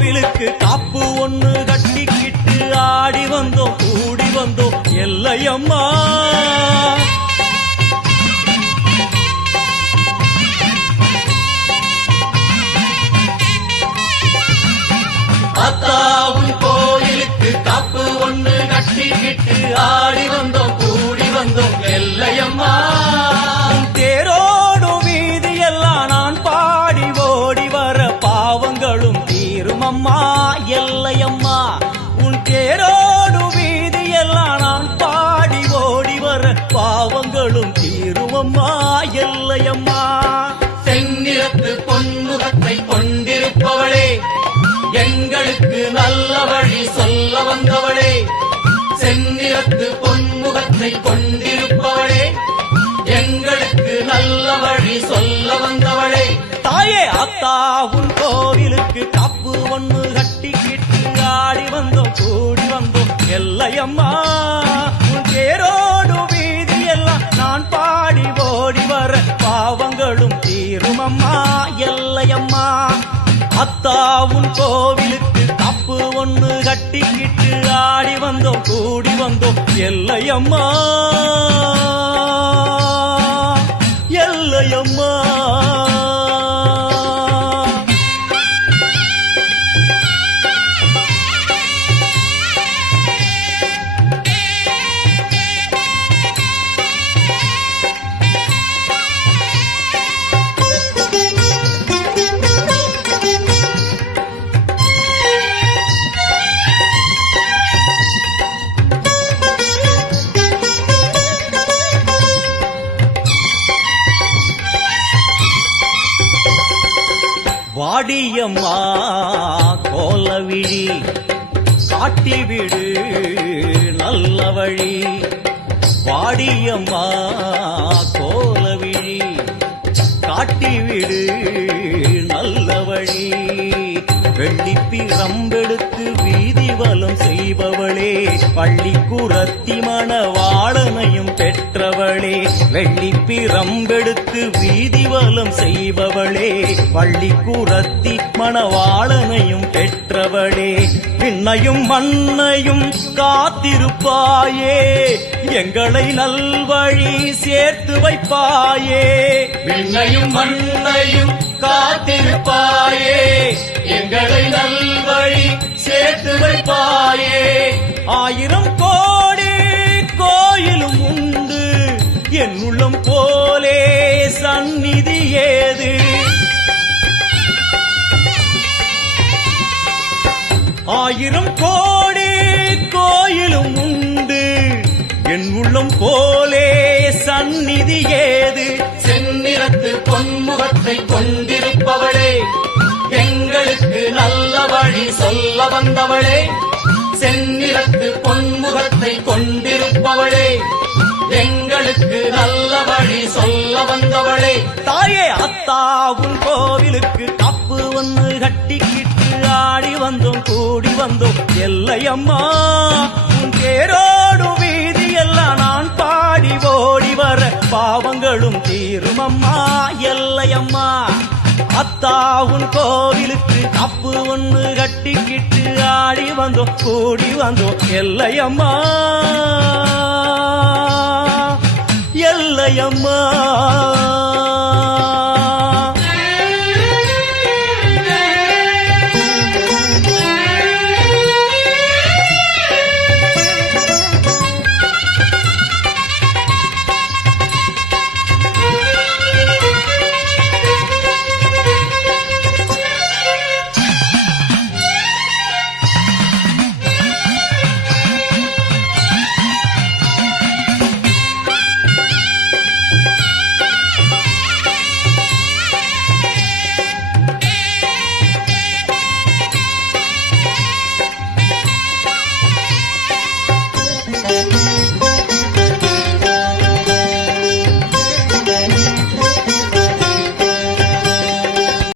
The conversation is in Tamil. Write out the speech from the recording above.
கோவிலுக்கு காப்பு ஒண்ணு கட்டிக்கிட்டு ஆடி வந்தோம் கூடி வந்தோம் எல்லையம்மா. அத்தாவும் கோயிலுக்கு காப்பு ஒண்ணு கட்டிக்கிட்டு ஆடி வந்தோம் கூடி வந்தோம் எல்லையம்மா. தேரோடும் வீதியெல்லாம் நான் பாடி ஓடி வர பாவங்களும் தீரும் அம்மா எல்லையம்மா. உன் தேரோடும் வீதியெல்லாம் நான் பாடி ஓடி வர பாவங்களும் தீரும் அம்மா எல்லையம்மா. செந்நிறத்து பொன்முகத்தை கொண்டிருப்பவளே, எங்களுக்கு நல்ல வழி சொல்ல வந்தவளே. செந்நிறத்து பொன்முகத்தை கொண்டிருப்பவளே, எங்களுக்கு நல்ல வழி சொல்ல வந்தவளே. தாயே அத்தா உன் கோவிலுக்கு காப்பு ஒண்ணு கட்டிக்கிட்டு ஆடி வந்தோம் கூடி வந்தோம் எல்லையம்மா. உன் தேரோடு வீதி எல்லாம் நான் பாடி ஓடி வர பாவங்களும் தீரும் அம்மா எல்லையம்மா. அத்தா உன் கோவிலுக்கு காப்பு ஒண்ணு கட்டிக்கிட்டு ஆடி வந்தோம் கூடி வந்தோம் எல்லையம்மா எல்லையம்மா. வாடியம்மா கோலவிழி காட்டிவிடு நல்ல வழி. வாடியம்மா கோலவிழி காட்டிவிடு நல்ல வழி. வெள்ளிப்பிரம்பெடுத்து வீதி வலம் செய்பவளே, பள்ளிக்குரத்தி மணவாளனையும் பெற்றவளே. வெள்ளிப்பிரம்பெடுத்து வீதி வலம் செய்பவளே, பள்ளிக்குரத்தி மணவாளனையும் பெற்றவளே. விண்ணையும் மண்ணையும் காத்திருப்பாயே, எங்களை நல்வழி சேர்த்து வைப்பாயே. விண்ணையும் மண்ணையும் காத்திருப்பாயே, எங்களை நல்வழி சேர்த்து வைப்பாயே. ஆயிரம் கோடி கோயிலும் உண்டு, என் உள்ளம் போலே சந்நிதி ஏது. ஆயிரம் கோடி கோயிலும் உண்டு, என் உள்ளம் போலே சந்நிதி ஏது. செந்நிறத்து பொன்முகத்தை கொண்டிருப்பவளே, எங்களுக்கு நல்ல வழி சொல்ல வந்தவளே. செந்நிறத்து பொன்முகத்தை கொண்டிருப்பவளே, எங்களுக்கு நல்ல வழி சொல்ல வந்தவளே. தாயே அத்தா உன் கோவிலுக்கு காப்பு ஒண்ணு கட்டிக்கிட்டு ஆடி வந்தோம் கூடி வந்தோம் எல்லையம்மா. உன் தேரோடு வீதி எல்லாம் நான் பாடி ஓடி வர பாவங்களும் தீரும் அம்மா எல்லையம்மா. அத்தா உன் கோவிலுக்கு காப்பு ஒண்ணு கட்டிக்கிட்டு ஆடி வந்தோம் கூடி வந்தோம் எல்லையம்மா எல்லையம்மா.